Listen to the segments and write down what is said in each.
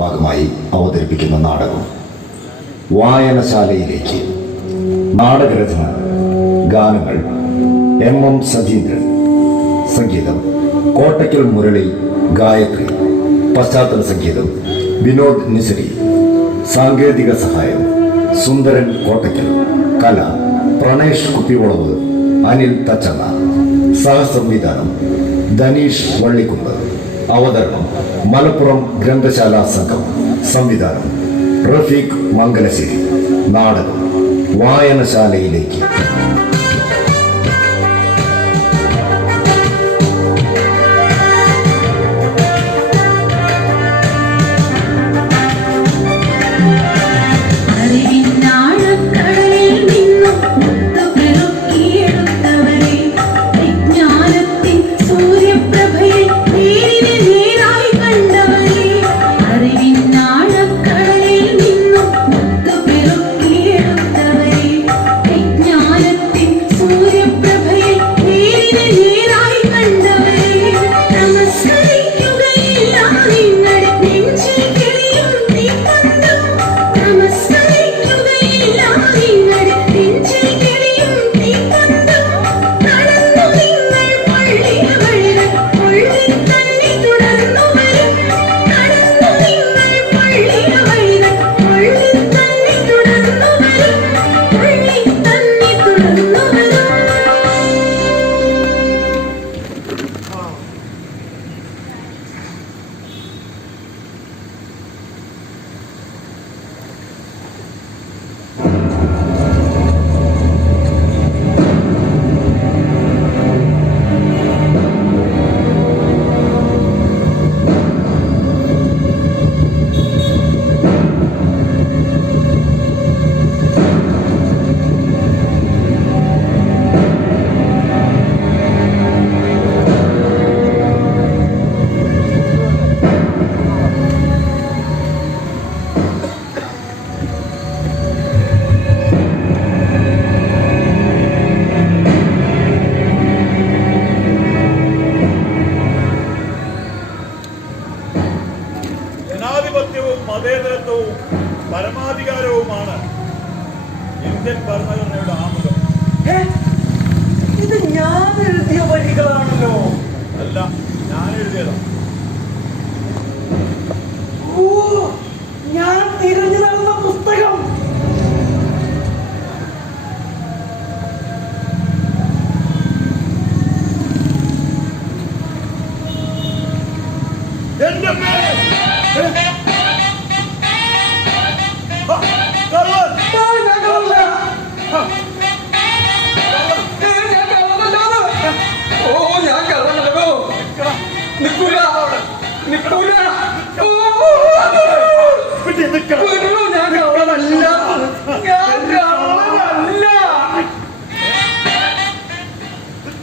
ഭാഗമായി അവതരിപ്പിക്കുന്ന നാടകം വായനശാലയിലേക്ക്. നാടകരചന ഗാനങ്ങൾ എം സജീന്ദ്രൻ, സംഗീതം കോട്ടയ്ക്കൽ മുരളി ഗായത്രി, പശ്ചാത്തല സംഗീതം വിനോദ് നിസരി, സാങ്കേതിക സഹായം സുന്ദരൻ കോട്ടയ്ക്കൽ, കല പ്രണേഷ് കുപ്പിവളവ്, അനിൽ തച്ചണ്ണ, സഹസംവിധാനം ധനീഷ് വള്ളിക്കുന്ന്, അവതരണം മലപ്പുറം ഗ്രന്ഥശാല സംഘം, സംവിധാനം റഫീഖ് മംഗലശ്ശേരി. നാടകം വായനശാലയിലേക്ക്. മതേതരത്വവും പരമാധികാരവുമാണ് ഇന്ത്യൻ ഭരണഘടനയുടെ ആമുഖം. ഇത് ഞാൻ എഴുതിയ വരികളാണല്ലോ. അല്ല, ഞാൻ എഴുതിയതാണ്. ഓ, ഞാൻ തിരഞ്ഞു നടന്ന പുസ്തകം. എന്റെ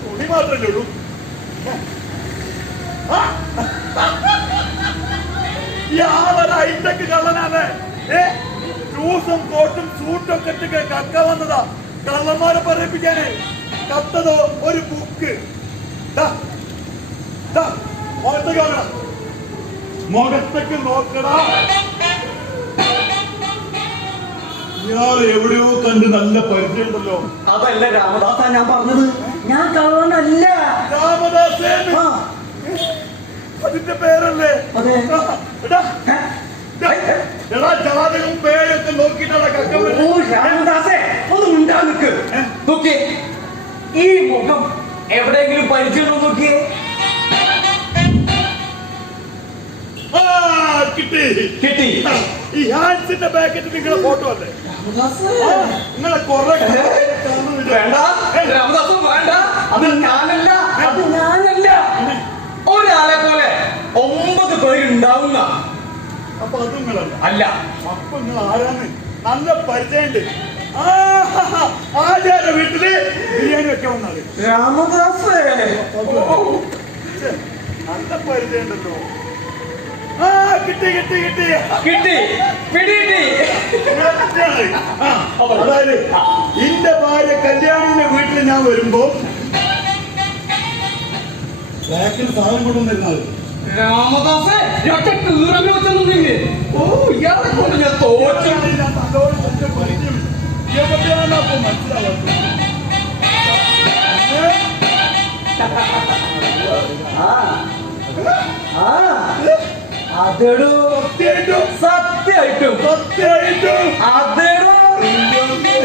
തുണി മാത്രല്ലേ ഉള്ളൂ. ഹൈടെക് കള്ളനാണ്. ഷൂസും കോട്ടും സൂട്ടും ഒക്കെ ഇട്ട് കക്ക വന്നതാ കള്ളന്മാരെ പറയിപ്പിക്കാന്. കത്തതോ ഒരു ബുക്ക്. മുഖത്തേക്ക് നോക്കടാ. ഇയാൾ എവിടെയോ കണ്ട് നല്ല പരിചയമുണ്ടല്ലോ. അതല്ല രാമദാസ ഞാൻ പറഞ്ഞത്, ഞാൻ കള്ളനല്ല. രാമദാസേ, അതിന്റെ പേരല്ലേ? ജാതകവും പേരൊക്കെ നോക്കിയിട്ടാണ് കക്ക. ഓ രാമദാസേ, ഒന്ന് ഉണ്ടാ നിക്ക്. നോക്കിയേ, ഈ മുഖം എവിടെയെങ്കിലും പരിചയം നോക്കിയേ. കിട്ടി. ഈ ഹാൻസിന്റെ പാക്കറ്റ് നിങ്ങളെ ഫോട്ടോ അല്ലേ? നിങ്ങളെ കുറെ വേണ്ട രാമദാസ്, വേണ്ട. അത് ഞാനല്ല, അത് ഞാനല്ല. ഒരാളെ പോലെ 9 പേരുണ്ടാവുന്ന. അപ്പൊ അത് നിങ്ങളല്ല? അല്ല. അപ്പൊ നിങ്ങൾ ആരാണ്? നല്ല പരിചയമുണ്ട്. ആചാര വീട്ടില് ബിരിയാണി ഒക്കെ വന്നാല് രാമദാസ് നല്ല പരിചയമുണ്ടല്ലോ. കിട്ടി കിട്ടി കിട്ടി കിട്ടി പിടികിട്ടി. അതായത് എന്റെ ഭാര്യ കല്യാണിന്റെ വീട്ടിൽ ഞാൻ വരുമ്പോ ബാക്കിൽ സാധനം കൊണ്ടുവന്നിരുന്നത് രാമദാസേ എടോ, സത്യമായിട്ടും സത്യമായിട്ടും സത്യമായിട്ടും അതേടോ.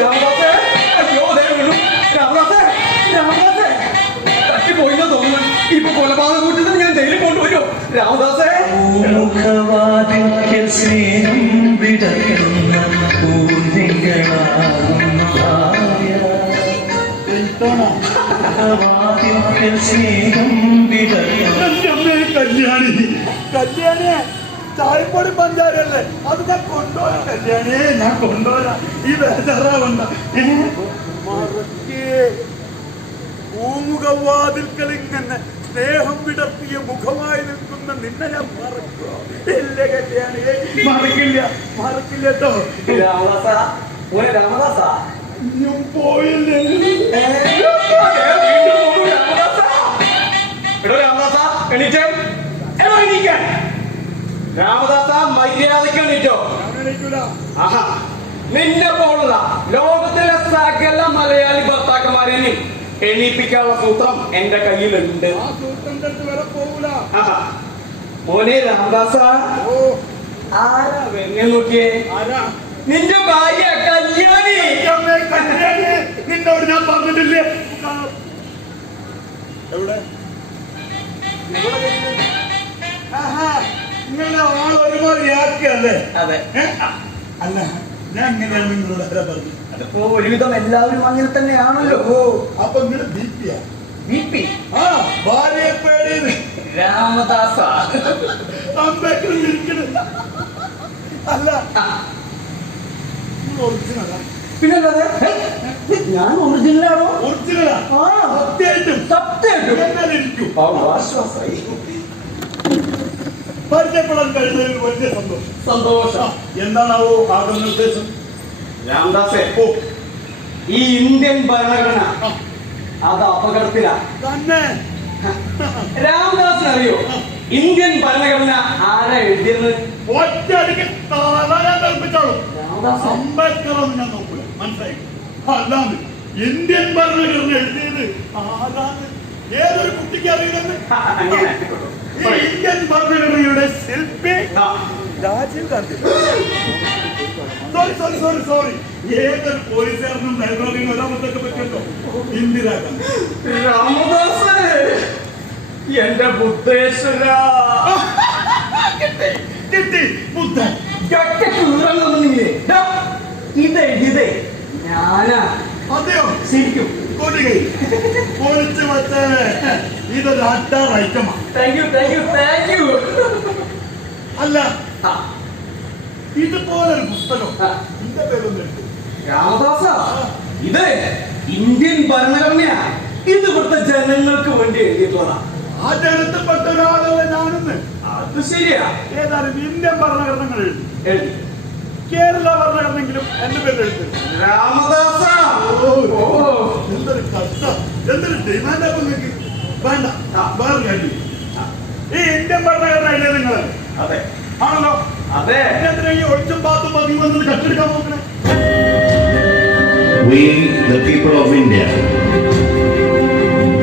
രാമദാസേ, അയ്യോ, ദേ വീണു. രാമദാസേ, രാമദാസേ, തട്ടിപ്പോയില്ലോ തോന്നുന്നു. ഇപ്പൊ കൊലപാതക കൂട്ടത്തിൽ ഞാൻ ജയിലിൽ കൊണ്ടുവരും. രാമദാസേ, മുഖവാതിൽക്കൽ സ്നേഹം വിടർത്തുന്ന പൂർണികളാകുന്ന ഭാര്യ. മുഖവാതിൽക്കൽ സ്നേഹം വിടർത്തുന്ന എന്റെ അമ്മേ, കല്യാണി ചായപ്പൊടി പഞ്ചാരല്ലേ, അത് ഞാൻ കൊണ്ടുപോരാ. കല്യാണിയെ ഞാൻ കൊണ്ടുപോരാ. ഈ ബേജാറാവണ്ട. മറക്കേ പൂമുഖവാതിൽക്കൽ ഇങ്ങനെ സ്നേഹം വിടർത്തിയ മുഖമായി നിൽക്കുന്ന നിന്നെ ഞാൻ മറക്കോ? ഇല്ല കല്യാണിയെ, മറക്കില്ല കേട്ടോ. രാമദാസാ, മോനെ രാമദാസാ, ഞാൻ പോയില്ലേ? എണീറ്റേ, എടോ എണീക്കാൻ. രാമദാസ, മര്യാദയ്ക്ക് എണീറ്റോ. അങ്ങനെയില്ല. ആഹാ, നിന്നെ പോലുള്ള ലോകത്തിലെ സകല മലയാളി ഭർത്താക്കന്മാരെയും എണീപ്പിക്കാനുള്ള സൂത്രം എന്റെ കയ്യിലുണ്ട്. ആ സൂത്രന്റെ അടുത്ത് വരെ പോകൂല. ആഹാ, മോനെ രാമദാസ, ഓ, ആരാ വെങ്ങ നോക്കിയേ? ആരാ? നിന്റെ ഭാര്യ കല്യാണി. എന്റെ അമ്മേ, കല്യാണി, നിന്നോട് ഞാൻ പറഞ്ഞിട്ടില്ലേ? എവിടെ? നിങ്ങളെ ആൾ ഒരുമാതിരി ആക്കിയല്ലേ? അതെ, അല്ല, ഞാൻ എങ്ങനെയാണ് നിങ്ങളോട് ആരാ പറഞ്ഞു? അതിപ്പോ ഒരുവിധം എല്ലാവരും അങ്ങനെ തന്നെയാണല്ലോ. ഓ, അപ്പൊ നിങ്ങള് ബിപിയാ? ബിപി. ആ, ഭാര്യയെ പേടിയെന്ന് രാമദാസ, അമ്പേക്കർ ഇരിക്കണ. അല്ല, ഒറിജിനലാ? പിന്നല്ലാതെ ഞാൻ ഒറിജിനലാണോ? ഒറിജിനലാ? ആ, സത്യമായിട്ടും സത്യമായിട്ടും എന്നാലിരിക്കും. ആശ്വാസമായി. പരിചയപ്പെടാൻ കഴിഞ്ഞതിൽ വലിയ സന്തോഷം. സന്തോഷം. എന്താണാവോ ആകുന്ന ഉദ്ദേശം? രാമദാസേ, ഓ, ഈ ഇന്ത്യൻ ഭരണഘടന അത് അപകടത്തിലാ. തന്നെ രാമദാസിന് അറിയോ ഇന്ത്യൻ ഭരണഘടന ആരാ എഴുതിയെന്ന്? ഒറ്റയടിക്ക് തലയാൻ കൽപ്പിച്ചോളൂ. രാമദാസ്, അംബേദ്കറൊന്നും ഞാൻ നോക്കൂല, മനസ്സിലായി? അല്ലാന്ന് ഇന്ത്യൻ ഭരണഘടന എഴുതിയത് ആരാണ്? ഏതൊരു കുട്ടിക്ക് അറിയില്ലെന്ന്? അങ്ങനെ ഈ ഇന്ത്യൻ ഭരണഘടനയുടെ ശില്പി ആ, രാജീവ് ഗാന്ധി. സോറി, ഏതൊരു പോലീസുകാരനും നൈറോബിയും ഒരാമത്തൊക്കെ പറ്റുമല്ലോ. ഇന്ദിരാഗാന്ധി. രാമദാസേ, എന്റെ ബുദ്ധേശ്വര. കിട്ടി ബുദ്ധൻ. ഇതേ ഞാനാ. അതെയോ? ശരിക്കും കൊല്ലുകൈ പൊളിച്ചു വച്ചേ. ഇതൊരു അഡാർ ഐറ്റമാണ്. Thank you. അല്ല, ഇതുപോലൊരു പുസ്തകം ഇതിന്റെ പേരൊന്നും എടുത്തു. രാമദാസ, ഇത് ഇന്ത്യൻ ഭരണഘടനയാ. ഇത് ഇവിടുത്തെ ജനങ്ങൾക്ക് വേണ്ടി എഴുതിയിട്ടുള്ളതാ. ആ ജനത്തിൽപ്പെട്ട ഒരാളല്ല ഞാനൊന്ന്. അത് ശരിയാ. ഏതായാലും ഇന്ത്യൻ ഭരണഘടനകൾ എഴുതി. എഴുതി. കേരള ഭരണഘടനെങ്കിലും എന്റെ പേരിൽ എഴുതി. രാമദാസ, എന്തൊരു കഷ്ടം, എന്തൊരു ഡിമാൻഡ്. വേണ്ട, വേറെ കാര്യം. ഈ ഇന്ത്യൻ ഭരണഘടന എഴുതിയത് നിങ്ങൾ അതെ ആണല്ലോ. അതെ. എന്തിനാ ഈ ഒളിച്ചും പാത്തും പതി വന്നത് കട്ടെടുക്കാൻ നോക്കണേ? We, the people of India,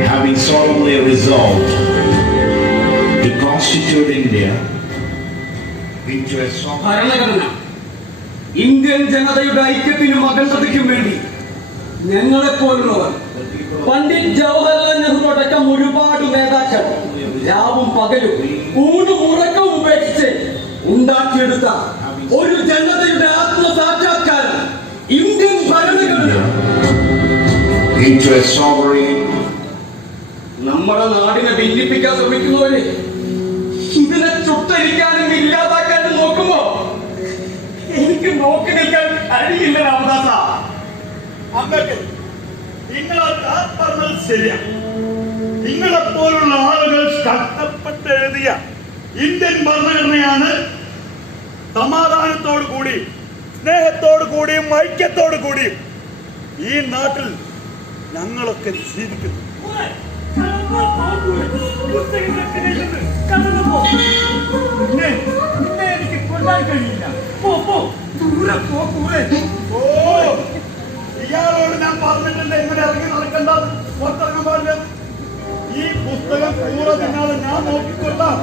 having solemnly resolved to constitute India into a sovereign ഭരണഘടന ഇന്ത്യൻ ജനതയുടെ ഐക്യത്തിനും അഖണ്ഡതയ്ക്കും വേണ്ടി ഞങ്ങളെപ്പോലുള്ളവർ പണ്ഡിറ്റ് ജവഹർലാൽ നെഹ്റു അടക്കം ഒരുപാട് നേതാക്കൾ രാവും പകലും ഊണും ഉറക്കവും ഉപേക്ഷിച്ച് ഉണ്ടാക്കിയെടുത്ത ഒരു ജനതയുടെ ആത്മസാക്ഷാത്കാരം ഇന്ത്യൻ ഭരണഘടന. into a sovereign നമ്മുടെ നാടിനെ ഭിന്നിപ്പിക്കാൻ ശ്രമിക്കുന്നവര് ഇതിനെ ചുട്ടരിക്കാനും ഇല്ലാതാക്കാനും നോക്കുമ്പോ എനിക്ക് നോക്കി നിൽക്കാൻ കഴിയില്ല രാമദാസ. അമ്പേദ്കർ, നിങ്ങളെ പറഞ്ഞത് ശരിയാ. നിങ്ങളെപ്പോലുള്ള ആളുകൾ കഷ്ടപ്പെട്ട് എഴുതിയ ഇന്ത്യൻ ഭരണഘടനയാണ് സമാധാനത്തോടു കൂടി, സ്നേഹത്തോടു കൂടിയും ഐക്യത്തോടു കൂടിയും ഈ നാട്ടിൽ ഞങ്ങളൊക്കെ ജീവിക്കുന്നു. എനിക്ക് കൊല്ലാൻ കഴിയില്ല. ഓ, ഇയാളോട് ഞാൻ പറഞ്ഞിട്ടില്ല ഇങ്ങനെ ഇറങ്ങി നടക്കണ്ട, പുറത്തിറങ്ങാൻ പാടില്ല. ഈ പുസ്തകം കൂടെ നിന്നാണ് ഞാൻ നോക്കിക്കൊള്ളാം.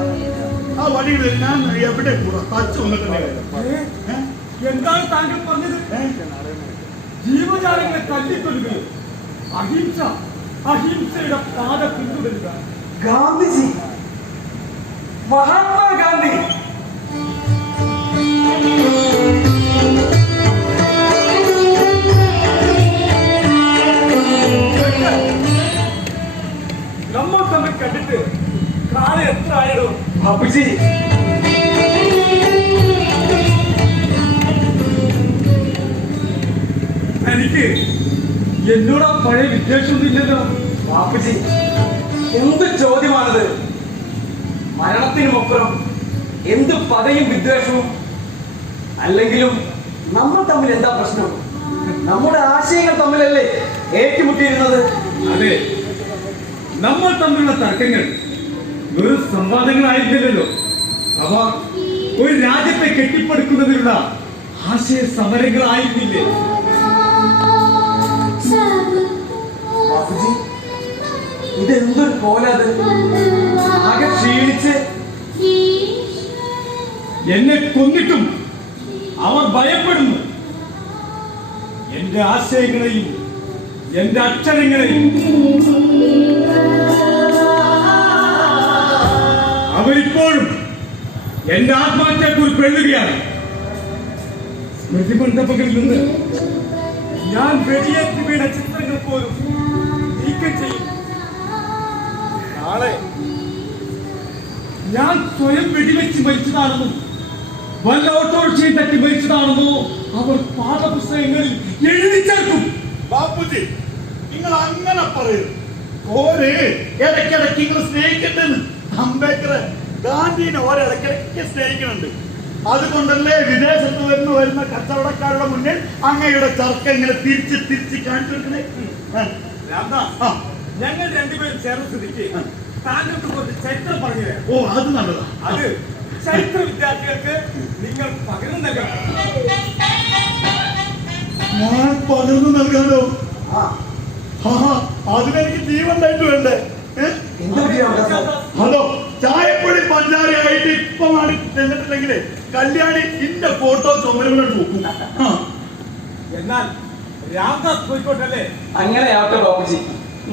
ആ വഴിയിൽ ഞാൻ എവിടെ തച്ചു വന്നിട്ടുണ്ട്. എന്താണ് താങ്കൾ പറഞ്ഞത്? ജീവജാലങ്ങളെ തല്ലിക്കൊല്ലുക, അഹിംസ, അഹിംസയുടെ പാത പിന്തുടരുക. ഗാന്ധിജി, മഹാത്മാഗാന്ധി. നമ്മൾ തമ്മിൽ കണ്ടിട്ട് കാലം എത്ര ആയിടും ബാബുജി? എനിക്ക് എന്നോട് പഴയ വിദ്വേഷമൊന്നുമില്ലല്ലോ ബാപ്പുജി. എന്ത് ചോദ്യമാണത്? മരണത്തിനുമപ്പുറം എന്ത് പതയും വിദ്വേഷവും. അല്ലെങ്കിലും നമ്മൾ തമ്മിൽ എന്താ പ്രശ്നം? നമ്മുടെ ആശയങ്ങൾ തമ്മിലല്ലേ ഏറ്റുമുട്ടിയിരുന്നത്? അതെ, നമ്മൾ തമ്മിലുള്ള തർക്കങ്ങൾ വെറും സംവാദങ്ങളായിരുന്നില്ലല്ലോ. അവ ഒരു രാജ്യത്തെ കെട്ടിപ്പടുക്കുന്നതിനുള്ള ആശയ സമരങ്ങളായിരുന്നില്ലേ? ബാബുജി, ഇതെന്തൊരു കോലത്! ആകെ ക്ഷീണിച്ച്. എന്നെ കൊന്നിട്ടും അവർ ഭയപ്പെടുന്നു. എന്റെ ആശയങ്ങളെയും എന്റെ അക്ഷരങ്ങളെയും അവരിപ്പോഴും എന്റെ ആത്മഹത്യയെക്കുറിച്ച് എഴുതുകയാണ്. സ്മൃതി മണ്ഡപങ്ങളിൽ നിന്ന് ഞാൻ വെടിയേറ്റ് വീണ ചിത്രങ്ങൾ പോലും നീക്കം ചെയ്യും. നാളെ ഞാൻ സ്വയം വെടിവെച്ച് മരിച്ചതാണെന്നും വല്ല ഓട്ടോറിക്ഷയും തട്ടി മരിച്ചതാണെന്നോ അവർ പാഠപുസ്തകങ്ങളിൽ എഴുതി ചേർക്കും. ബാപ്പുജി, നിങ്ങൾ അങ്ങനെ പറയരുത്. ഓര് ഇടയ്ക്കിടയ്ക്ക് നിങ്ങൾ സ്നേഹിക്കണ്ടെന്ന്. അംബേദ്കർ ഗാന്ധിനെ ഓരിടയ്ക്കിടയ്ക്ക് സ്നേഹിക്കുന്നുണ്ട്. അതുകൊണ്ടല്ലേ വിദേശത്ത് വരുന്ന കച്ചവടക്കാരുടെ മുന്നിൽ അങ്ങയുടെ ചർക്ക ഇങ്ങനെ തിരിച്ച് തിരിച്ച് കാണിച്ചു കൊടുക്കണേ. ഞങ്ങൾ രണ്ടുപേരും ചേർന്ന് സ്ഥിതിക്ക് താങ്കൾക്ക് കുറച്ച് ചരിത്രം പറഞ്ഞു തരാം. ഓ, അത് നല്ലതാ. അത് ചരിത്ര വിദ്യാർത്ഥികൾക്ക് നിങ്ങൾ പകർന്നു നൽകണം. ഞാൻ പകർന്നു നൽകാനോ? അതിനെനിക്ക് ജീവണ്ടായിട്ട് വേണ്ടേ? ഹലോ, ചായപ്പൊടി പഞ്ചാരയായിട്ട് ഇപ്പൊ മാറി ചെന്നിട്ടുണ്ടെങ്കിലേ കല്യാണി ഇന്റെ ഫോട്ടോ ചുമരുകളോട് നോക്കും. എന്നാൽ രാംദാസ് പോയിക്കോട്ടല്ലേ? അങ്ങനെയാവട്ടെ ബാബുജി.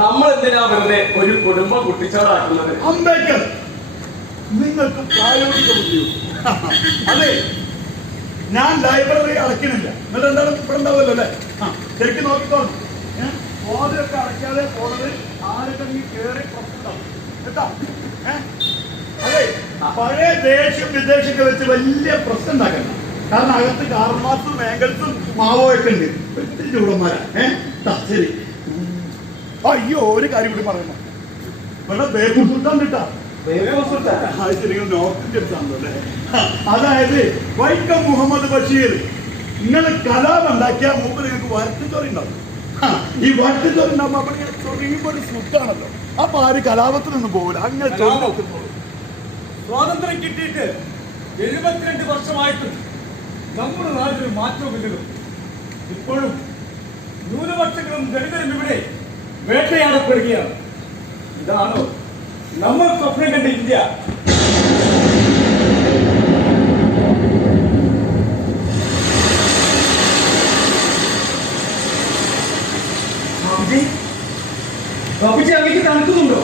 നമ്മൾ എന്തിനാ വെറുതെ ഒരു കുടുംബം കുട്ടിച്ചോറാക്കുന്നത്? അംബേദ്കർ, നിങ്ങൾക്ക് പ്രായോഗിക ബുദ്ധിയോ? അതെ, ഞാൻ ലൈബ്രറി അടയ്ക്കുന്നില്ല. നിങ്ങൾ എന്തായാലും ഇവിടെ ഉണ്ടാവുമല്ലോ അല്ലേ? ശരിക്കും നോക്കിക്കോളൂ. ഓരൊക്കെ അടയ്ക്കാതെ പോണത് ആരെങ്കിലും കയറി പുറത്തുണ്ടാവും കേട്ടോ. അതെ, പഴയ ദേശം വിദേശമൊക്കെ വെച്ച് വലിയ പ്രശ്നം ഉണ്ടാക്കണം. കാരണം അകത്ത് കാർമാസും മേങ്കൽസും മാവോയൊക്കെ ഉണ്ട്. ഒത്തിരി ചൂടന്മാരാ. ശരി. അയ്യോ, ഒരു കാര്യം കൂടി പറയുന്നു. ഇവിടെ ബേപ്പൂർ സുൽത്താൻ കിട്ടാ. നോർത്ത് ഇന്ത്യൻ സാധനല്ലേ? അതായത് വൈക്കം മുഹമ്മദ് ബഷീർ നിങ്ങൾ കലാം ഉണ്ടാക്കിയാൽ മുമ്പ് നിങ്ങൾക്ക് വരട്ടുചോറി ഉണ്ടാവും. ഈ വരട്ടുചോറി ഉണ്ടാകുമ്പോ അപ്പൊ ഇങ്ങനെ ചൊറിയുമ്പോൾ സുട്ടാണല്ലോ. അപ്പൊ ആര് കലാപത്തിനൊന്നും പോകില്ല. അങ്ങനെ സ്വാതന്ത്ര്യം കിട്ടിയിട്ട് 72 വർഷമായിട്ടും നമ്മുടെ നാട്ടിൽ മാറ്റവുമില്ലല്ലോ. ഇപ്പോഴും ന്യൂനപക്ഷങ്ങളും ദളിതരും ഇവിടെ വേട്ടയാടപ്പെടുകയാണ്. ഇതാണോ നമ്മൾ സ്വപ്നം കണ്ട ഇന്ത്യ? ബാബുജി, അങ്ങേക്ക് തണുക്കുന്നുണ്ടോ?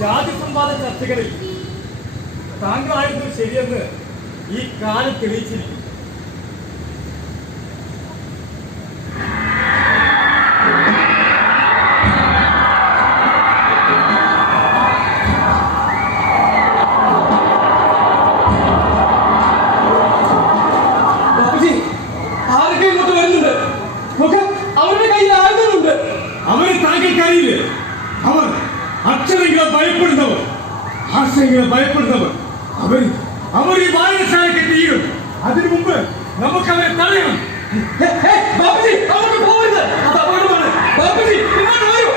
ജാതി സംവാദ ചർച്ചകളിൽ താങ്കളായിരുന്നു ശരിയെന്ന് ഈ കാലം തെളിയിച്ചിരിക്കും. ബാബുജി, ആരൊക്കെ ഇങ്ങോട്ട് വരുന്നുണ്ട്? അവരുടെ കയ്യിൽ ആയുധങ്ങളുണ്ട്. അവരെ താങ്കൾക്കറിയില്ലേ? അവർ ആ ആശങ്കകളെ ഭയപ്പെടുന്നവർ അവർ ഈ വായനശാലയ്ക്ക് തീരും. അതിനു മുമ്പ് നമുക്ക് അവരെ തടയണം. ബാബുജി, അങ്ങോട്ട് പോകരുത്, അത് അപകടമാണ്. ബാബുജി, ഇങ്ങോട്ട് വരൂ.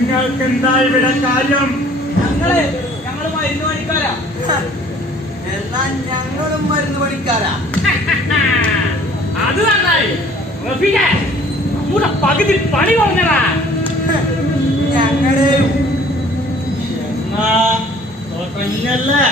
നിങ്ങൾക്ക് എന്താ ഇവിടെ കാര്യം? ഞങ്ങള് മരുന്ന് പണിക്കാരാ. എന്നാ ഞങ്ങളും മരുന്ന് പണിക്കാരാ. അത് നന്നായി. നമ്മുടെ പകുതി പണി കുറഞ്ഞതാ. ഞങ്ങളുടെയും എന്നാ കുഴപ്പമില്ലല്ലേ?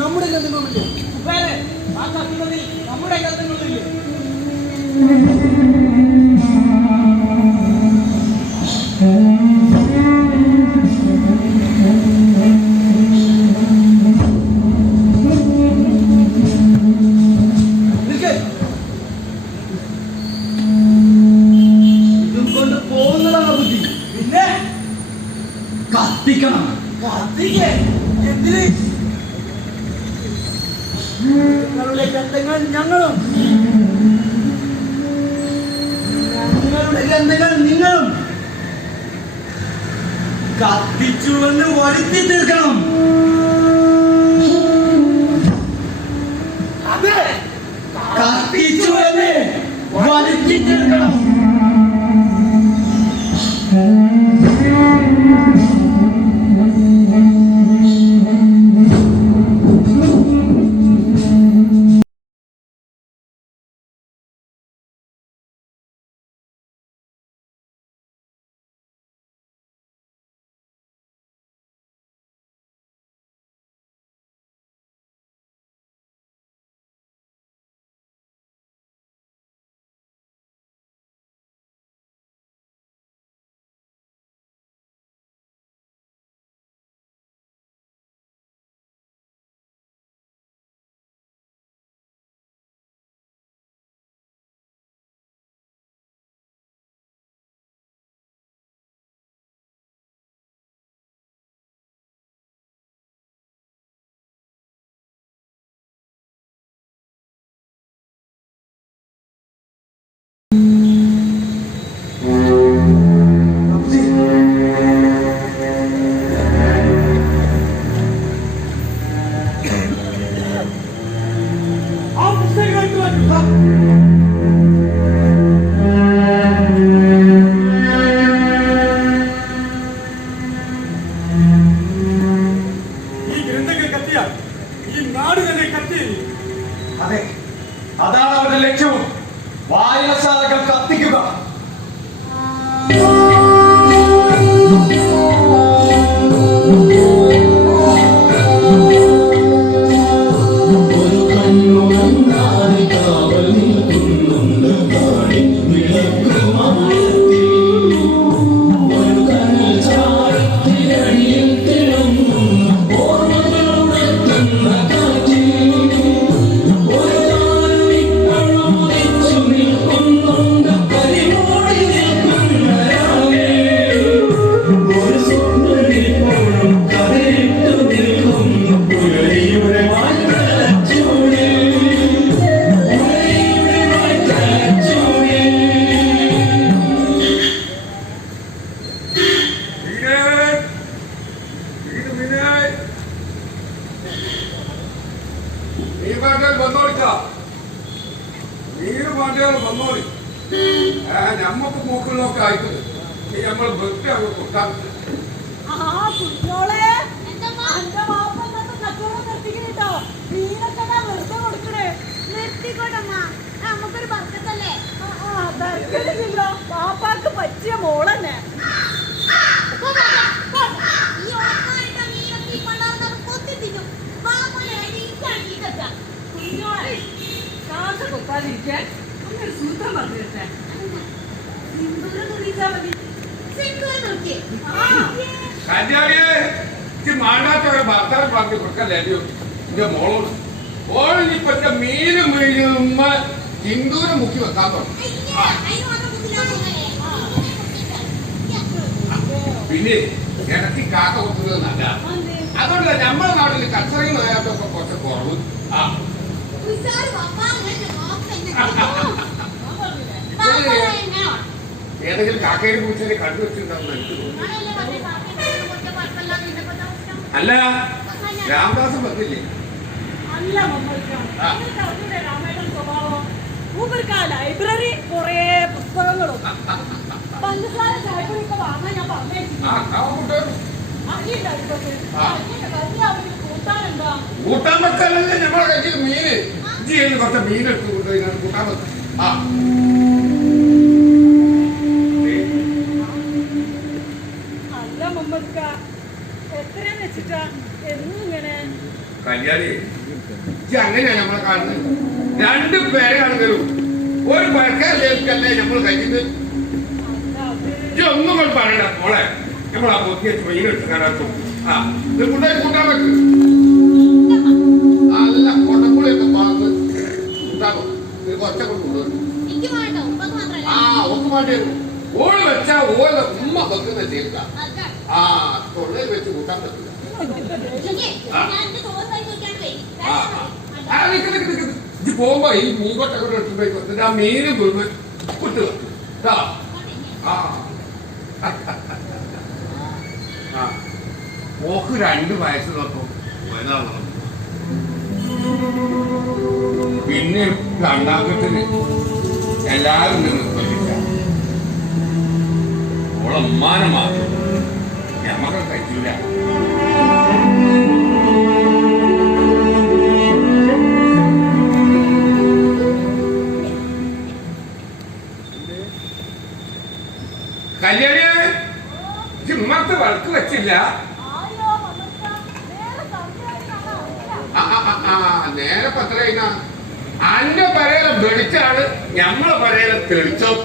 നമ്മുടെ ഗ്രന്ഥങ്ങളുമില്ലേ? ആ കത്തുകളിൽ നമ്മുടെ കത്തുകളില്ലേ? ഇതും കൊണ്ട് പോകുന്നതാണ് ബുദ്ധി. പിന്നെ കത്തിക്കണം. കത്തിക്കേ എന്തിന്? നിങ്ങളുടെ ഗ്രന്ഥങ്ങൾ ഞങ്ങളും, ഞങ്ങളുടെ ഗ്രന്ഥങ്ങൾ നിങ്ങളും കത്തിച്ചുവെന്ന് വരുത്തി തീർക്കണം. അതെ, കത്തിച്ചുവെന്ന് വരുത്തി തീർക്കണം. അതെ, അതാണ് അവരുടെ ലക്ഷ്യവും. വായനശാലകൾ കത്തിക്കുക. ും പാണ്ടിയാണ് വന്നോളി. ഞമ്മക്ക് മൂക്കുകളൊക്കെ ആയിട്ടുണ്ട്. നമ്മൾ വെറുതെ അങ്ങ് കൊട്ടാൻ പാപ്പാക്ക് പറ്റിയ മോളന്നെ. കൊത്താതിരിക്കാൻ ഒരു സൂത്രം പറഞ്ഞിട്ടെ. മാണ്ടാത്ത ഒരു ഭർത്താവ് പറഞ്ഞു കൊടുക്കല്ലേ എന്റെ മോളോട്. ഓളിനിപ്പോ എന്റെ മീനും വീഴുമ്മ സിന്ദൂരം മുക്കി വെക്കാൻ തുടങ്ങി. പിന്നെ ഇടയ്ക്ക് കാക്ക കൊത്തുന്നത് നല്ല. അതുകൊണ്ട് നമ്മുടെ നാട്ടിൽ കച്ചറയും നേരത്തൊക്കെ കുറച്ച് കുറവ്. ഏതെങ്കിലും കാക്കയെ കുറിച്ച് കണ്ടുവച്ചിട്ടുണ്ടാവും എനിക്ക് തോന്നുന്നു. അല്ല രാമദാസ് പറഞ്ഞില്ലേ? ലൈബ്രറി കൊറേ പുസ്തകങ്ങളും പഞ്ചസാര ചായപ്പൊടിയൊക്കെ വാങ്ങാൻ ഞാൻ കൂട്ടാനെന്താ? കൂട്ടാൻ വെച്ചാലല്ലേ നമ്മളെ കയ്യിൽ മീന്. ഇഞ്ചി കുറച്ച് മീൻ എടുത്ത് കൊണ്ടുപോയി കൂട്ടാൻ വെക്കാം. അല്ല മമ്മക്ക എത്രയാന്ന് വെച്ചിട്ടാ എന്നും ഇങ്ങനെ കല്യാണി അങ്ങനെയാ നമ്മളെ കാണുന്നത്. രണ്ടു പേരാണെങ്കിലും ഒരു പഴക്കല്ലേ നമ്മൾ കഴിക്കുന്നത്. ഒന്നും കൊണ്ട് പറയണ്ട മോളെ. നമ്മൾ ആ പൊത്തിയ മീൻ എടുത്ത് കണ്ടാക്കും. ഇത് കൊണ്ടുപോയി കൂട്ടാൻ വെക്കും. നല്ല കൊടമ്പുളിയൊക്കെ പാർന്ന് കൂട്ടാൻ കൊച്ച കൊണ്ടുപോകും. ഒന്നും വേണ്ടി വരും. ഓള് വെച്ചാ ഓല ഉമ്മ വെക്കുന്ന ചേർക്ക. തൊള്ളയിൽ വെച്ച് കൂട്ടാൻ പറ്റില്ല. ഇത് പോകുമ്പോ ഈ മീൻകൊട്ടൊക്കെ എടുത്തുപോയി കൊടുത്തിട്ട് ആ മീന് മുഴുവൻ കുട്ടുക. ഓക്ക് 2 വയസ്സുള്ളപ്പോ പിന്നെ രണ്ടാമത്തിന് എല്ലാവരും നിർബന്ധിച്ച ഓളമ്മാനെ മാത്രം ഞമ്മക്ക് കഴിച്ചില്ല. കല്യാണി ഇമ്മത്തെ വഴക്ക് വെച്ചില്ല. നേരെ പത്രയിന അന്റെ പരയിലെ വെളിച്ചാണ് ഞമ്മളെ പരയിലെ തെളിച്ചം.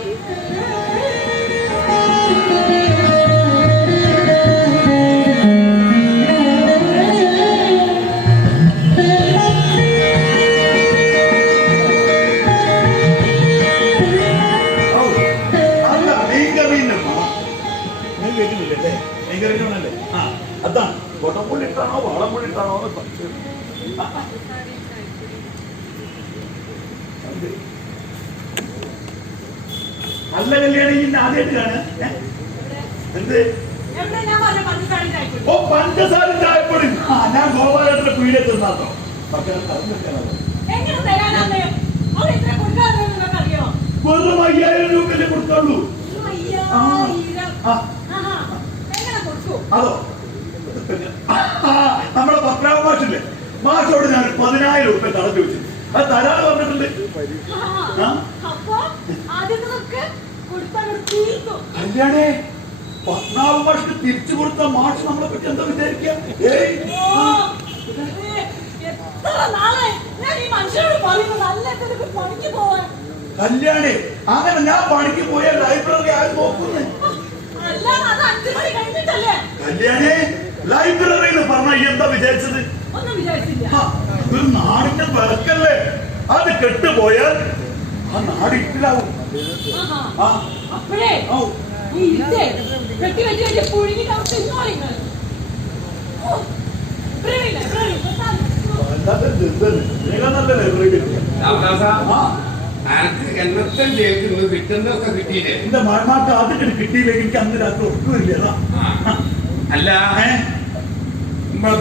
അതാണ് കൊടമ്പുള്ളിട്ടാണോ വാളമ്പുള്ളിട്ടാണോ നല്ല കല്യാണം ഇന്ന് ആദ്യമായിട്ട് കാണാൻ എന്ത് പഞ്ചസാര ചായപ്പൊടി. ഞാൻ ഗോപാലേട്ടന്റെ പീടിയെ തിന്നാട്ടോ. പക്ഷെ വെറും 5000 രൂപയല്ലേ കൊടുക്കാള്ളൂ. അതോ നമ്മുടെ പത്രാമ മാഷില്ലേ, മാഷോട് ഞാൻ 10000 രൂപ കടത്തി വെച്ചു. അത് തരാതെ പറഞ്ഞിട്ടുണ്ട്. കല്യാണേ പത്നാമ മാഷിക്ക് തിരിച്ചു കൊടുത്ത മാഷ് നമ്മളെ പറ്റി എന്താ വിചാരിക്കുക? കല്യാണേ അങ്ങനെ ഞാൻ പണിക്ക് പോയാൽ ലൈബ്രറി ആരും നോക്കുന്നേ. കല്യാണേ ലൈബ്രറി എന്ന് പറഞ്ഞ എന്താ വിചാരിച്ചത്? ഒരു നാടിന്റെ വിളക്കല്ലേ, അത് കെട്ടുപോയാൽ ആ നാട് ഇട്ടിലാവും. എന്റെ മഴമാക്ക് ആദ്യം കിട്ടിയില്ലെങ്കിൽ എനിക്ക് അന്ന് രാത്രി ഒട്ടുമില്ല. അല്ല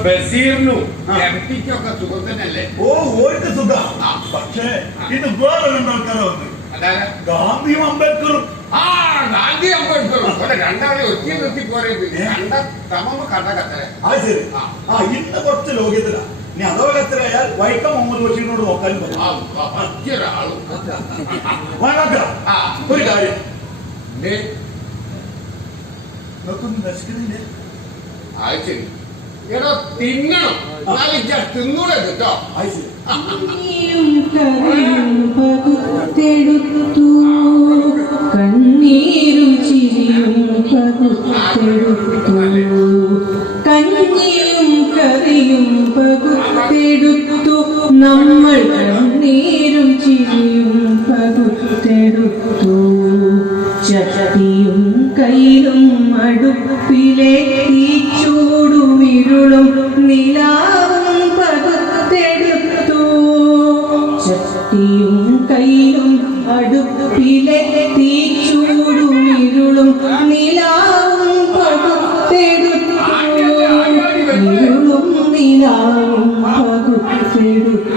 ബസീറിനും എംപിക്കൊക്കെ സുഖം തന്നെയല്ലേ? ഓ ഓർക്ക് സുഖം. പക്ഷേ ഇത് വേറെ 2 ആൾക്കാരെ വന്ന് അതായത് ഗാന്ധിയും അംബേദ്കറും. ആ ഗാന്ധി അംബേദ്കറും പോലെ രണ്ടാളെ ഒറ്റ നിർത്തി പോരെ കണ്ട തമമ്മ കണ്ട കത്തര. അത് ശരി. ഇന്ന് കുറച്ച് ലോകത്തിലാ. ഇനി അതോ കത്തരായാൽ വൈക്കം മുഹമ്മദ് ബഷീറിനോട് നോക്കാനും പറ്റും. മറ്റൊരാളും ആ ഒരു കാര്യം ദേ, നോക്കൊന്നും ദർശിക്കുന്നില്ലേ? അത് ശരി. എടോ തിന്നണം നാലിച്ച തിന്നൂടെ കേട്ടോ. അത് ശരി. പകുത്തെടുത്തു കണ്ണീരും ചിരിയും പകുത്തെടുത്തു കഞ്ഞിയും കറിയും പകുത്തെടുത്തു നമ്മൾ കണ്ണീരും ചിരിയും പകുത്തെടുത്തു ചട്ടിയും കയ്യിലും അടുപ്പിലെ തീച്ചൂടും ഇരുളും നിലാവും പകുത്തെടുത്തു ചട്ടിയും കയ്യിലും അടുപ്പിലെ തീച്ചൂടും ഇരുളും നിലാവും പകുത്തെടുത്തു ഇരുളും നിലാവും പകുത്തെടുത്തു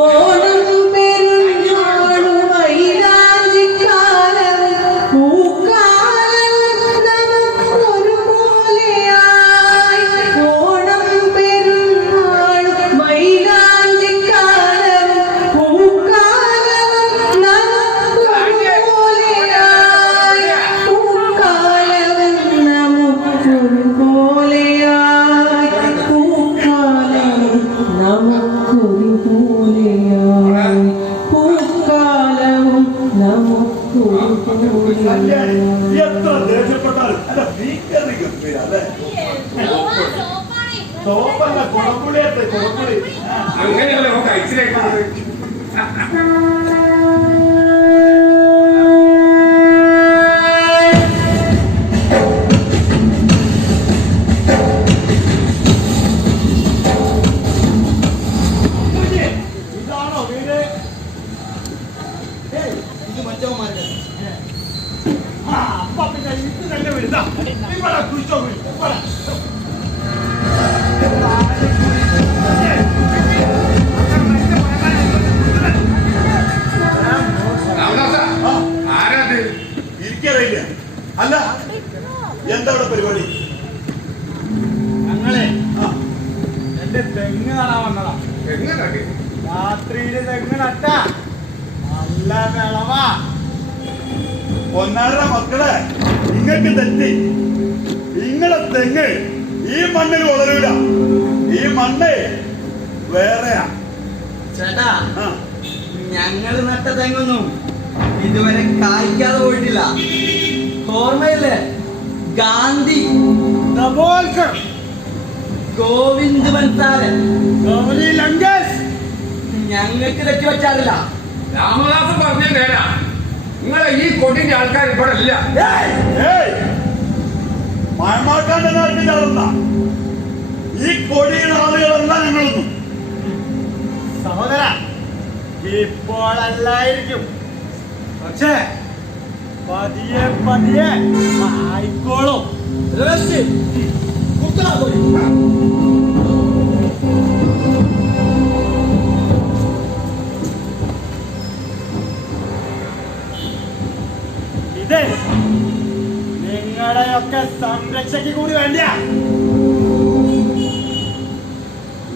ഓണം പെരുന്നാളും മൈലാഞ്ചിക്കാലവും പൂക്കാലവും നമുക്കൊരുപോലെയായി ഓണം പെരുന്നാളും മൈലാഞ്ചിക്കാലവും പൂക്കാലവും നമുക്കൊരുപോലെയായി പൂക്കാലവും നമുക്കൊരുപോലെയായി പൂക്കാലവും നമുക്കൊരുപോലെയായി പൂക്കാലവും നമുക്കൊരുപോലെയായി. എത്ര ദേഷ്യപ്പെട്ടാലും അല്ല ഭീകര ഗംഭീര അല്ലേ? സോപ്പല്ല കുളമ്പുളിയത്തെ കുളമ്പുളി. അങ്ങനെയല്ല നമുക്ക് ഐസിലേക്കുന്നത്. ഇതാണോ വീട്? ഇത് മറ്റവന്മാരുടെ. അപ്പൊ പിന്നെ ഇത് തന്നെ വരുന്ന ഇവിടെ കുഴിച്ചോ ഇവിടെ. രാമദാസാ, ആരാത്? ഇരിക്കറിയില്ല. അല്ല എന്താ ഇവിടെ പരിപാടി? ഞങ്ങളെ എന്റെ തെങ്ങ് കാണാൻ വന്നതാ. എങ്ങനെ രാത്രിയില് തെങ്ങ് നട്ട നല്ല വിളവാ. പൊന്നാരുടെ മക്കളെ നിങ്ങൾക്ക് തെറ്റി. നിങ്ങളെ തെങ്ങ് ഈ മണ്ണിൽ വളരൂല. ഈ മണ്ണ് വേറെയാ. ചേട്ടാ ആ, ഞങ്ങള് നട്ട തെങ്ങൊന്നും ഇതുവരെ കായ്ക്കാതെ പോയിട്ടില്ല. ഓർമ്മയില്ലേ ഗാന്ധി, നവോൽക്കർ, ഗോവിന്ദ് ബൻസാരൻ, ഗൗരി ലങ്കേഷ് ഞങ്ങൾക്ക് തെറ്റി പറ്റാറില്ല. രാമദാസൻ പറഞ്ഞ നേരാ. നിങ്ങളെ ഈ കൊടിന്റെ ആൾക്കാർ ഇവിടെ ഇല്ല. ഏയ് മഴമാക്കാന്റെ നാട്ടിൽ നടന്ന ഈ കൊടിയുടെ ആളുകളെല്ലാം ഞങ്ങളൊന്നും. സഹോദര ഇപ്പോഴല്ലായിരിക്കും, പക്ഷേ പതിയെ പതിയെ ആയിക്കോളും. ഇത് നിങ്ങളുടെയൊക്കെ സംരക്ഷയ്ക്ക് കൂടി വേണ്ടിയാ.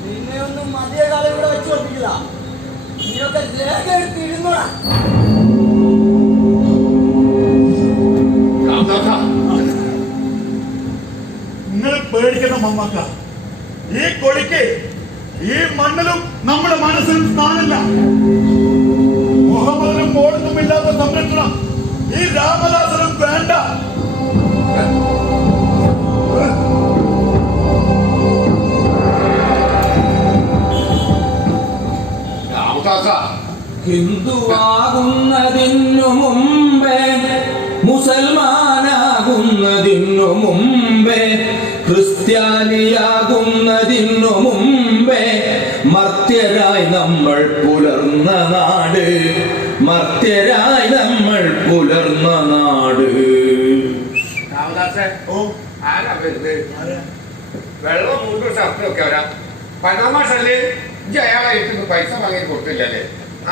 നിന്നെയൊന്നും മതിയ കാലം ഇവിടെ വെച്ച് ഓർപ്പിക്കില്ല. നീയൊക്കെ രേഖ എടുത്തിരുന്നോടാ. രാമദാസാ, നിങ്ങൾ പേടിക്കുന്ന മമ്മക്ക. ഈ കൊടിക്ക് ഈ മണ്ണിലും നമ്മുടെ മനസ്സിലും സ്ഥാനമില്ല. മുഹമ്മദിനും മോഡിനും ഇല്ലാത്ത സംരക്ഷണം ഈ രാമദാസനും വേണ്ട. രാമദാസാ, ഹിന്ദുവാകുന്നതിനു മുമ്പേ മുസൽമാനാകുന്നതിനു മുമ്പേ ക്രിസ്ത്യാനിയാകുന്നതിനു മുമ്പേ മർത്യരായി നമ്മൾ പുലർന്ന നാട്, മർത്യരായി നമ്മൾ പുലർന്ന നാട്. രാമദാസേ, ഓ ആരാ വരുന്നത്? വെള്ളം മൂന്ന് ഷർട്ട് ഒക്കെ വരാം. പനാമ ഷല്ലേ അയാളെ എടുത്ത് പൈസ വാങ്ങി കൊടുത്തില്ലല്ലേ?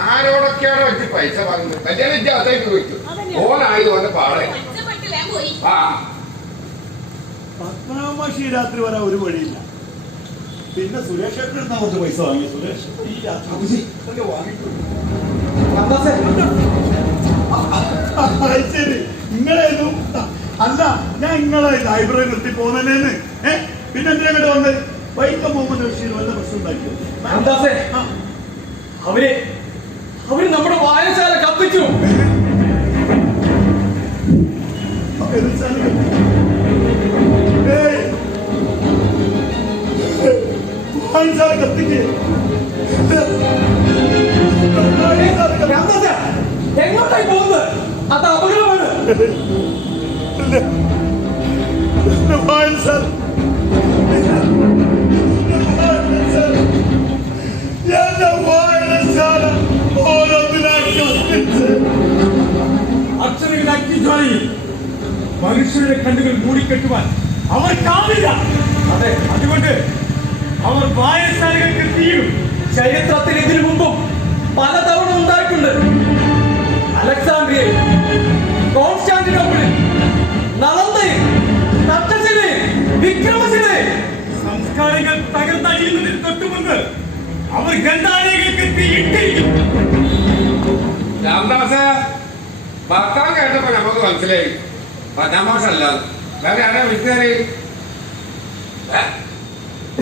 ആരോടൊക്കെയാണോ വെച്ച് പൈസ വാങ്ങുന്നത് കല്യാണം ഇജ്ജ് അകത്തേക്ക് ചോദിച്ചു ഓനായത് ഓന്റെ പാടെ ആ പത്മനാഭമാഷി രാത്രി വരാൻ ഒരു വഴിയില്ല. പിന്നെ സുരേഷ് ഏട്ടൻ കുറച്ച് പൈസ വാങ്ങി. സുരേഷ് ഈ രാത്രി ശരി നിങ്ങളേതും അല്ല, ഞാൻ നിങ്ങളെ ലൈബ്രറി നിർത്തി പോകുന്നതല്ലേന്ന്. പിന്നെ എന്തിനാ ഇങ്ങോട്ട് വന്നത്? വൈക്കം മുഹമ്മദ് ബഷീർ വല്ല പ്രശ്നം ഉണ്ടാക്കിയോ? അവര് നമ്മുടെ വായനശാല കത്തിച്ചു. വായനശാല കത്തിക്ക്. എങ്ങോട്ടായി പോകുന്നത്? അത് അപകടമാണ്. വായനശാല മനുഷ്യരുടെ കണ്ണുകൾ മൂടിക്കെട്ടുവാൻ അവർക്കാവില്ല. അതെ, അതുകൊണ്ട് അവർ വായനശാലകൾക്ക് തീരും. ചരിത്രത്തിൽ ഇതിനു മുമ്പും പലതവണ ഉണ്ടായിട്ടുണ്ട്. അലക്സാണ്ട്രിയയിൽ, കോൺസ്റ്റാന്റിനോപ്പിളിൽ, നളന്തയിൽ, തക്ഷശിലയിൽ, വിക്രമശിലയിൽ സംസ്കാരങ്ങൾ തകർന്നടിയുന്നതിന് തൊട്ടു മുൻപ് അവർ ഗ്രന്ഥാലയങ്ങൾക്ക് തീയിട്ടിരിക്കും. രാംദാസ് ഭർത്താവ് കേട്ടപ്പോ നമുക്ക് മനസ്സിലായി പത്താമാസല്ല വേറെ ആരാ വിൽക്കാറ്.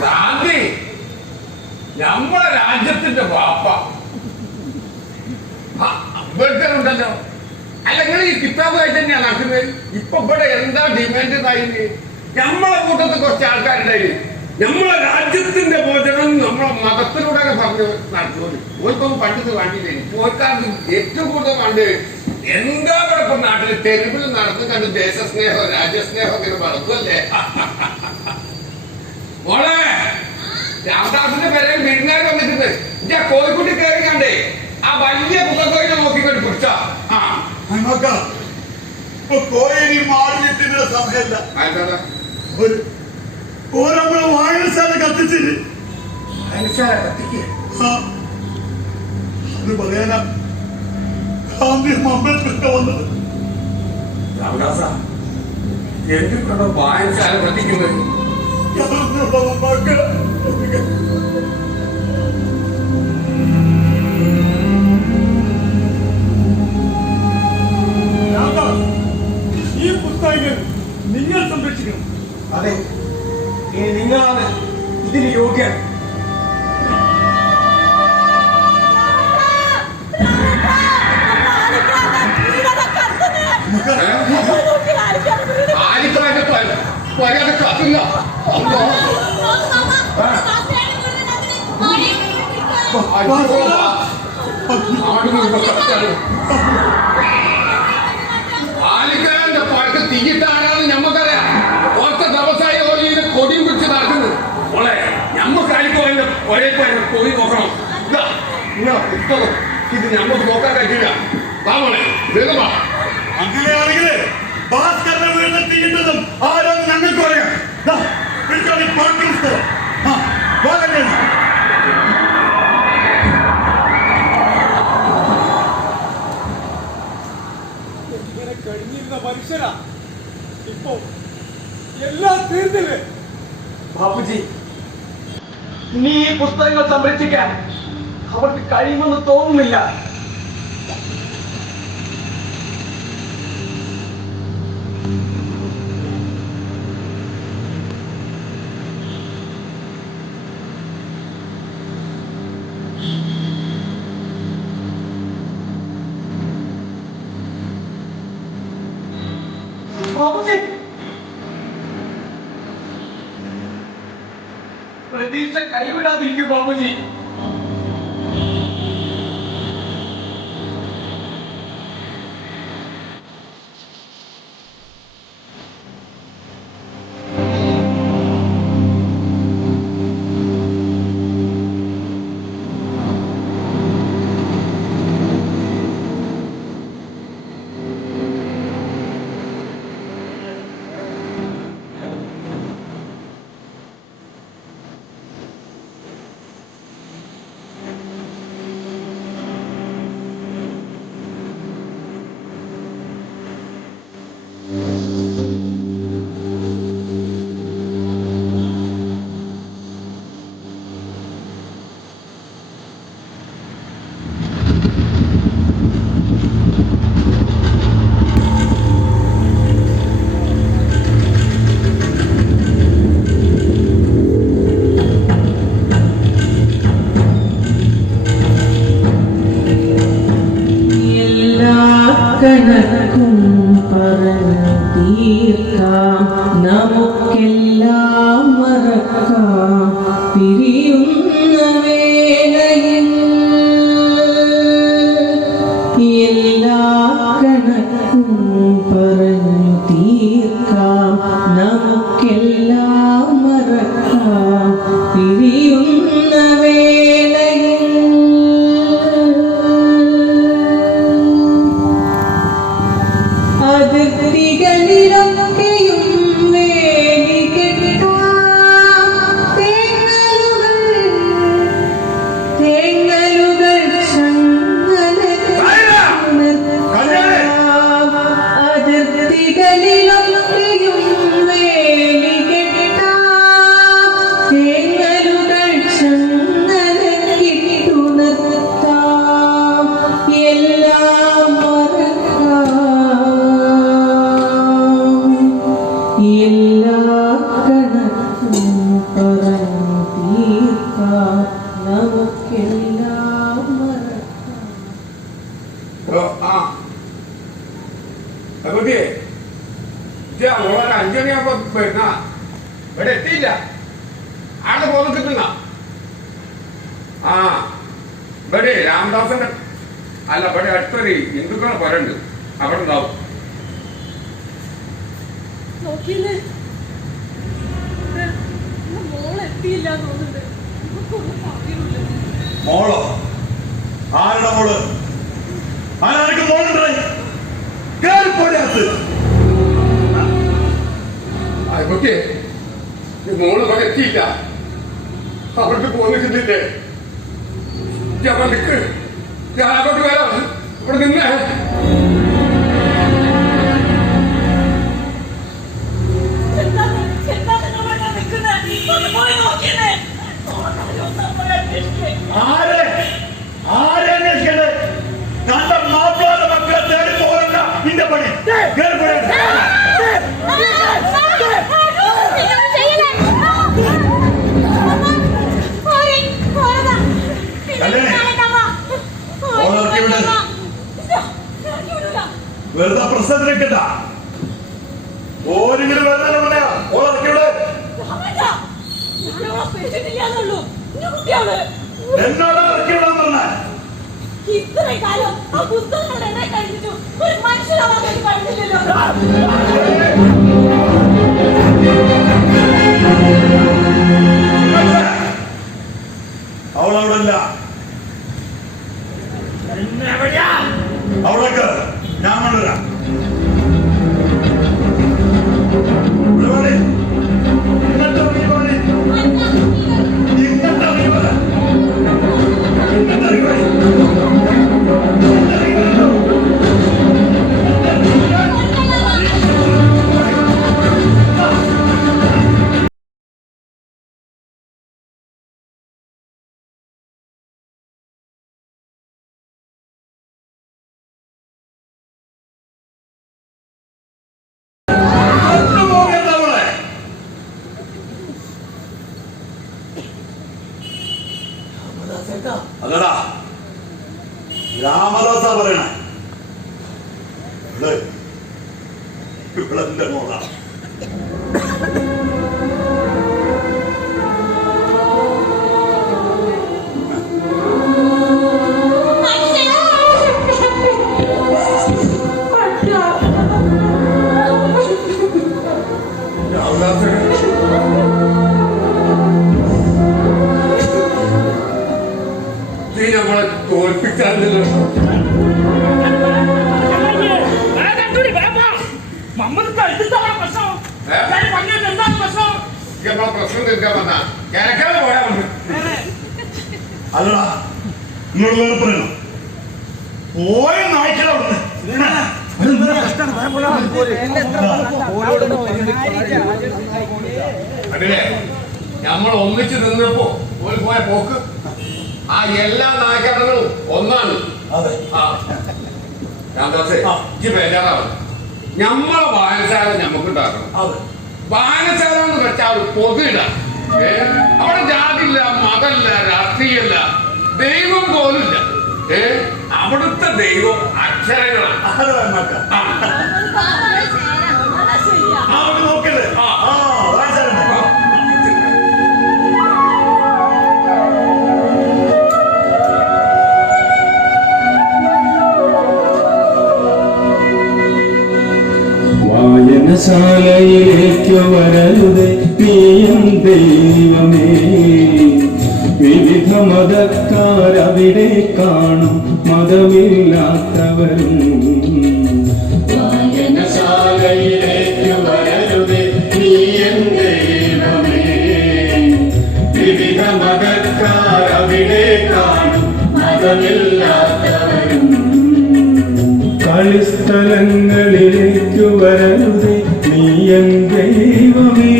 ഗാന്ധി നമ്മുടെ രാജ്യത്തിന്റെ വാപ്പ അംബേദ്കർ ഉണ്ടല്ലോ. അല്ലെങ്കിൽ ഈ കിതാബ് ആയിട്ട് തന്നെയാണ് നടക്കുന്നത്. ഇപ്പൊ ഇവിടെ എന്താ ഡിമാൻഡ് ഉണ്ടായിന്? നമ്മളെ കൂട്ടത്തിൽ കുറച്ച് ആൾക്കാരുണ്ടായി നമ്മളെ രാജ്യത്തിന്റെ മോചനം നമ്മളെ മതത്തിലൂടെ പറഞ്ഞു നടത്തുന്നത്. ഓർക്കും പണ്ടത് വേണ്ടിയില്ലേ? ഓർക്കാർക്ക് ഏറ്റവും കൂടുതൽ പണ്ട് എന്താ ഇവിടെ നാട്ടിൽ തെരുവിൽ നടന്നു കണ്ട് ദേശസ്നേഹം രാജ്യസ്നേഹം ഇങ്ങനെ വളർത്തുമല്ലേ? മോളെ രാമദാസിന്റെ പേരെ വിരുന്നാർ വന്നിട്ടുണ്ട്. ഞാൻ കോഴിക്കോട്ട് കയറി കണ്ടേ ആ വലിയ കുളക്കോയിനെ നോക്കിക്കൊണ്ട് പിടിച്ചാ കോഴി മാറിയിട്ടുള്ള സമയമല്ല. നമ്മളെ വായനശാല കത്തിച്ചിട്ട് അത് പറയാനാ ഗാന്ധി അംബേദ്കർ വന്നത്. രാമദാസ എന്തുകൊണ്ടോ വായനശാല കത്തിക്കുന്നത്? ഈ പുസ്തകങ്ങൾ നിങ്ങൾ സംരക്ഷിക്കണം. അതെ, ഇനി നിങ്ങളാണ് ഇതിന് യോഗ്യൻ. പറയാതെ കത്തുന്ന ആലിക്കാരന്റെ പഴക്ക് തീയിട്ടാരാന്ന് ഞമ്മക്കറിയാം. ഒറ്റ ദിവസമായി ഓലിയുടെ കൊടിയും പിടിച്ച് നടക്കുന്നത്. മോളെ ഞമ്മക്ക് അലിക്കോന്റെ ഒരേ പോയി നോക്കണം. ഇതാ നിങ്ങളെ പുസ്തകം ഇത് ഞമ്മക്ക് നോക്കാൻ കഴിയില്ല. മോളെ വേഗം വാ. അങ്ങനെയാണെങ്കിൽ ഭാസ്കരനെ വീണ്ടും തീയിട്ടതും ആരോന്ന് ഞങ്ങൾക്ക് പറയാം. ഇങ്ങനെ കഴിഞ്ഞിരുന്ന മനുഷ്യരാ ഇപ്പോ എല്ലാം തീർന്നില്ലേ? ബാപ്പുജി, നീ ഈ പുസ്തകങ്ങൾ സംരക്ഷിക്കാൻ അവർക്ക് കഴിയുമെന്ന് തോന്നുന്നില്ല. പ്രതീക്ഷ കൈവിടാതിരിക്കും ബാബുജി. കണക്കും പറഞ്ഞു തീർക്കാം നമുക്കെല്ലാം മറക്കാം പിരിയുന്ന വേളയിൽ എല്ലാ കണക്കും പറഞ്ഞു തീർക്കാം നമുക്കെല്ലാം മറക്കാം പിരിയുന്ന വേളയിൽ അതിർത്തികളിലൊക്കെയും വേലി കെട്ടാം തേങ്ങലുകൾ അതിർത്തികളിലൊക്കെയും വേലി കെട്ടാം തേങ്ങലുകൾ ചങ്ങലക്കിട്ടു നിർത്താം എല്ലാം എല്ലാ കണക്കും പറഞ്ഞു തീർക്കാം നമുക്കെല്ലാം മറക്കാം. കുട്ടിയെ ഓരോ 5 മണിയാകുമ്പോ വരുന്ന ഇവിടെ എത്തിയില്ല ആടെ പോന്ന് കിട്ടുന്ന ആ ഇവിടെ രാമദാസന്റെ അല്ല ഇവിടെ അടുത്തൊരു ഹിന്ദുക്കളെ പരണ്ട് അവിടെ ഉണ്ടാവും. നോക്കിയില്ലേ മോളെത്തിയില്ല തോന്നുന്നുണ്ട് നമുക്കൊന്നും പറയുന്നില്ല. മോളോ? ആരുടെ മോള്? ആരാർക്ക് മോളുണ്ടായി? കേറിപ്പോരത്ത് കുട്ടിയെ മോള് ഇവിടെ എത്തിയില്ല അവർക്ക് പോന്നിട്ടില്ലേ? ഞാൻ നിൽക്ക് ഞാൻ അങ്ങോട്ട് വരാം ഇവിടെ നിന്നേ. ആരെ അന്വേഷിക്കണ്ടേ? തന്റെ മാപ്പിളാന്റെ മക്കളെ തേടി പോകണ്ട നിന്റെ പണി. കേറിപ്പോരത്ത് വെറുതെ പ്രശ്നത്തിലേക്കണ്ട. ഓരിങ്ങനെ വരുന്നതിന് മുന്നേ ഓളർക്കിവിടെ എന്നോട് ഇറക്കിവിടാൻ പറഞ്ഞ ഇത്രയും കാലം ആ പുസ്തകങ്ങളുടെ എണ്ണ കഴിഞ്ഞിട്ടു ഒരു മനുഷ്യരാവാൻ വേണ്ടി കഴിഞ്ഞില്ലല്ലോ. അവളവിടല്ല. അവളേക്ക് ഞാൻ കൊണ്ടുവരാം. അല്ലടാ രാമദാസ പറയണേ. ഇവളെന്റെ മോളാ. നമ്മളെ തോൽപ്പിച്ചാലല്ലോ. പ്രശ്നം തീർക്കാൻ വന്ന കിടക്കാതെ പോയാ മതി. അല്ലടാ നിങ്ങളോട് വേറെ പറയണം. പോയ നായ്ക്കള അതിനെ നമ്മൾ ഒന്നിച്ച് നിന്നപ്പോ ഒരു പോയ പോക്ക് ആ എല്ലാ നായകടകളും ഒന്നാണ്. രാമദാസേ ബേജാറാണ്. നമ്മളെ വായനശാല നമുക്കുണ്ടാക്കണം. വായനശാല എന്ന് വെച്ചാൽ ഒരു പൊതുയിടാം. അവിടെ ജാതിയില്ല, മതമില്ല, രാഷ്ട്രീയമില്ല, ദൈവം പോലുമില്ല. അവിടുത്തെ ദൈവം അക്ഷരങ്ങളാണ്. അത് വേണ്ട. ആ. ശരിയാ ആ, അവിടെ നോക്കല്ലേ? വായിച്ചാലുണ്ട്. വായനശാലയിലേക്കു വരരുതേ നീയും ദൈവമേ, വിവിധ മതക്കാരവിടെ കാണും മതമില്ലാത്തവരും. വായനശാലയിലേക്കു വരരുതേ നീയും ദൈവമേ, വിവിധ മതക്കാരവിടെ കാണും മതമില്ലാത്തവരും. കളിസ്ഥലങ്ങളിലേക്കു വരരുതേ നീയൻ ദൈവമേ,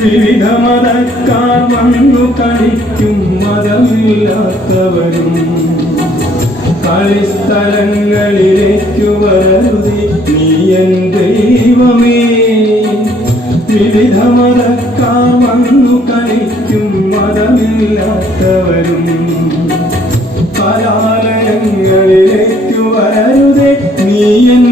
വിവിധ മതക്കാർ വന്നു കളിക്കും മതമില്ലാത്തവരും. കളിസ്ഥലങ്ങളിലേക്കു വരരുതേ നീയൻ ദൈവമേ, വിവിധ മതക്കാർ വന്നു കളിക്കും മതമില്ലാത്തവരും. കലാലയങ്ങളിലേക്കു വരരുതേ നീയൻ